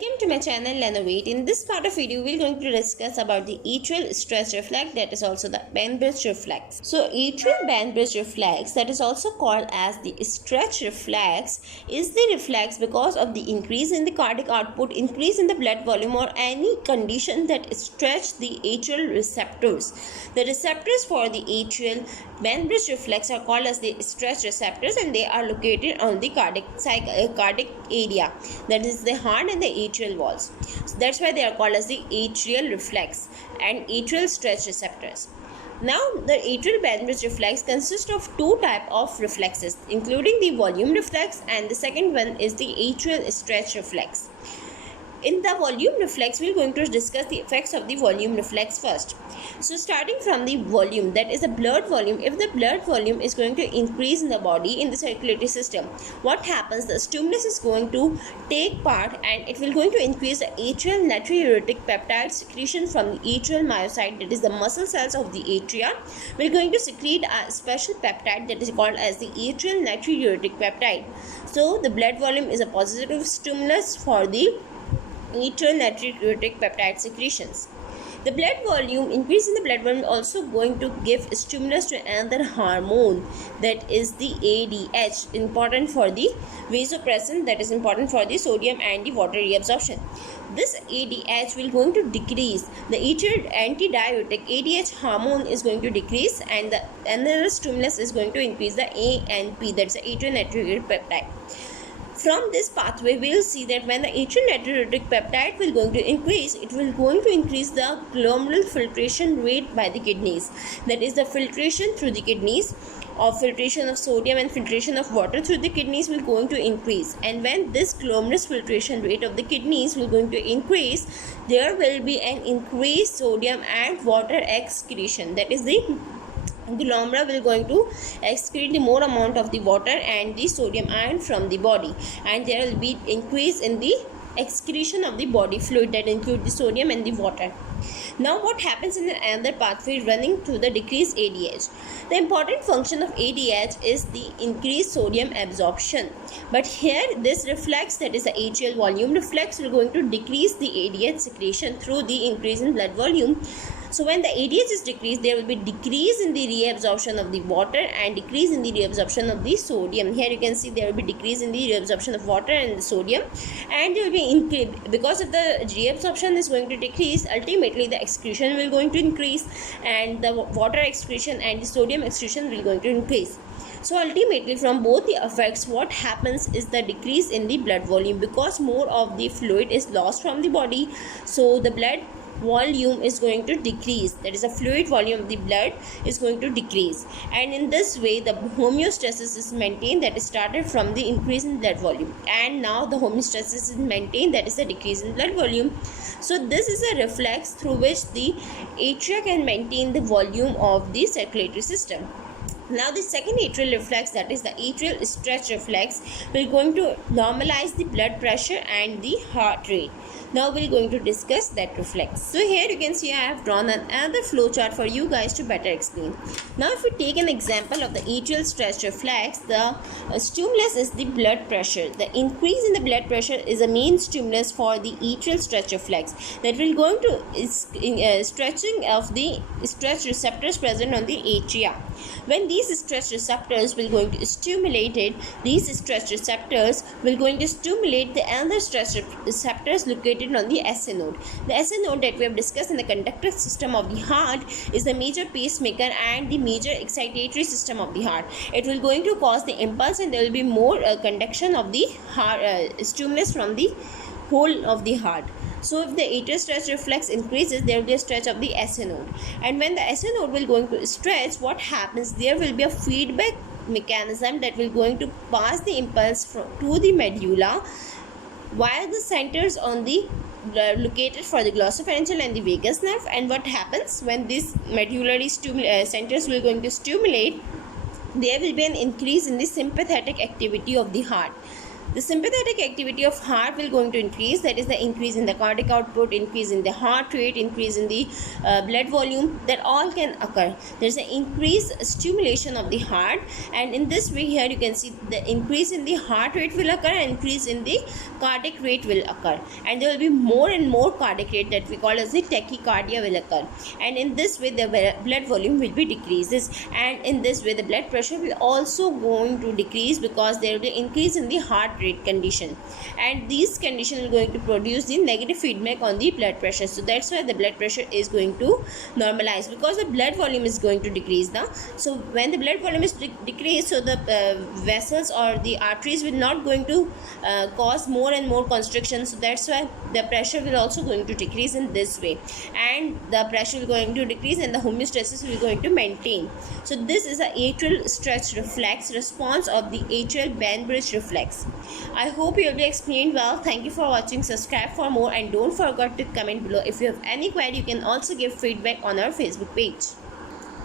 Welcome to my channel Lenovate. In this part of video, we're going to discuss about the atrial stretch reflex, that is also the BAINBRIDGE reflex. So atrial BAINBRIDGE reflex, that is also called as the stretch reflex, is the reflex because of the increase in the cardiac output, increase in the blood volume, or any condition that stretch the atrial receptors. The receptors for the atrial BAINBRIDGE reflex are called as the stretch receptors, and they are located on the cardiac area, that is the heart and the atrial walls. So that's why they are called as the atrial reflex and atrial stretch receptors. Now, the atrial BAINBRIDGE reflex consists of two types of reflexes, including the volume reflex, and the second one is the atrial stretch reflex. In the volume reflex, we are going to discuss the effects of the volume reflex first. So starting from the volume, that is the blood volume. If the blood volume is going to increase in the body, in the circulatory system, what happens? The stimulus is going to take part and it will going to increase the atrial natriuretic peptide secretion from the atrial myocyte, that is the muscle cells of the atria. We are going to secrete a special peptide that is called as the atrial natriuretic peptide. So the blood volume is a positive stimulus for the atrial natriuretic peptide secretions. The blood volume, increase in the blood volume, also going to give stimulus to another hormone, that is the ADH, important for the vasopressin, that is important for the sodium and the water reabsorption. This ADH will going to decrease. The atrial antidiuretic ADH hormone is going to decrease, and the another stimulus is going to increase the ANP, that is the atrial natriuretic peptide. From this pathway, we will see that when the atrial natriuretic peptide will going to increase, it will going to increase the glomerular filtration rate by the kidneys. That is the filtration through the kidneys, or filtration of sodium and filtration of water through the kidneys will going to increase. And when this glomerular filtration rate of the kidneys will going to increase, there will be an increased sodium and water excretion. That is the glomerula will going to excrete the more amount of the water and the sodium ion from the body, and there will be increase in the excretion of the body fluid, that include the sodium and the water. Now what happens in another pathway running to the decreased ADH? The important function of ADH is the increased sodium absorption, but here this reflex, that is the atrial volume reflex, will going to decrease the ADH secretion through the increase in blood volume. So when the ADH is decreased, there will be decrease in the reabsorption of the water and decrease in the reabsorption of the sodium. Here you can see there will be decrease in the reabsorption of water and the sodium, and there will be increase because of the reabsorption is going to decrease. Ultimately, the excretion will going to increase, and the water excretion and the sodium excretion will going to increase. So ultimately, from both the effects, what happens is the decrease in the blood volume, because more of the fluid is lost from the body. So the blood volume is going to decrease, that is the fluid volume of the blood is going to decrease, and in this way the homeostasis is maintained, that is started from the increase in blood volume, and now the homeostasis is maintained, that is the decrease in blood volume. So this is a reflex through which the atria can maintain the volume of the circulatory system. Now the second atrial reflex, that is the atrial stretch reflex, will going to normalize the blood pressure and the heart rate. Now we are going to discuss that reflex. So here you can see I have drawn another flow chart for you guys to better explain. Now if we take an example of the atrial stretch reflex, the stimulus is the blood pressure. The increase in the blood pressure is a main stimulus for the atrial stretch reflex, that will going to stretching of the stretch receptors present on the atria. When these stretch receptors will going to stimulate it, these stretch receptors will going to stimulate the other stretch receptors located on the SA node. The SA node that we have discussed in the conductive system of the heart is the major pacemaker and the major excitatory system of the heart. It will going to cause the impulse, and there will be more conduction of the heart stimulus from the whole of the heart. So if the atrial stretch reflex increases, there will be a stretch of the SA node, and when the SA node will going to stretch, what happens? There will be a feedback mechanism that will going to pass the impulse to the medulla via the centers on the located for the glossopharyngeal and the vagus nerve. And what happens when these medullary centers will going to stimulate, there will be an increase in the sympathetic activity of the heart. The sympathetic activity of heart will going to increase, that is the increase in the cardiac output, increase in the heart rate, increase in the blood volume, that all can occur. There's an increased stimulation of the heart, and in this way here you can see the increase in the heart rate will occur and increase in the cardiac rate will occur, and there will be more and more cardiac rate that we call as the tachycardia will occur, and in this way the blood volume will be decreases, and in this way the blood pressure will also going to decrease because there will be increase in the heart rate condition, and these conditions are going to produce the negative feedback on the blood pressure. So that's why the blood pressure is going to normalize, because the blood volume is going to decrease now. So when the blood volume is decreased, so the vessels or the arteries will not going to cause more and more constriction, so that's why the pressure will also going to decrease in this way, and the pressure will going to decrease and the homeostasis will going to maintain. So this is a atrial stretch reflex response of the atrial band bridge reflex. I hope you have explained well. Thank you for watching. Subscribe for more and don't forget to comment below. If you have any query, you can also give feedback on our Facebook page.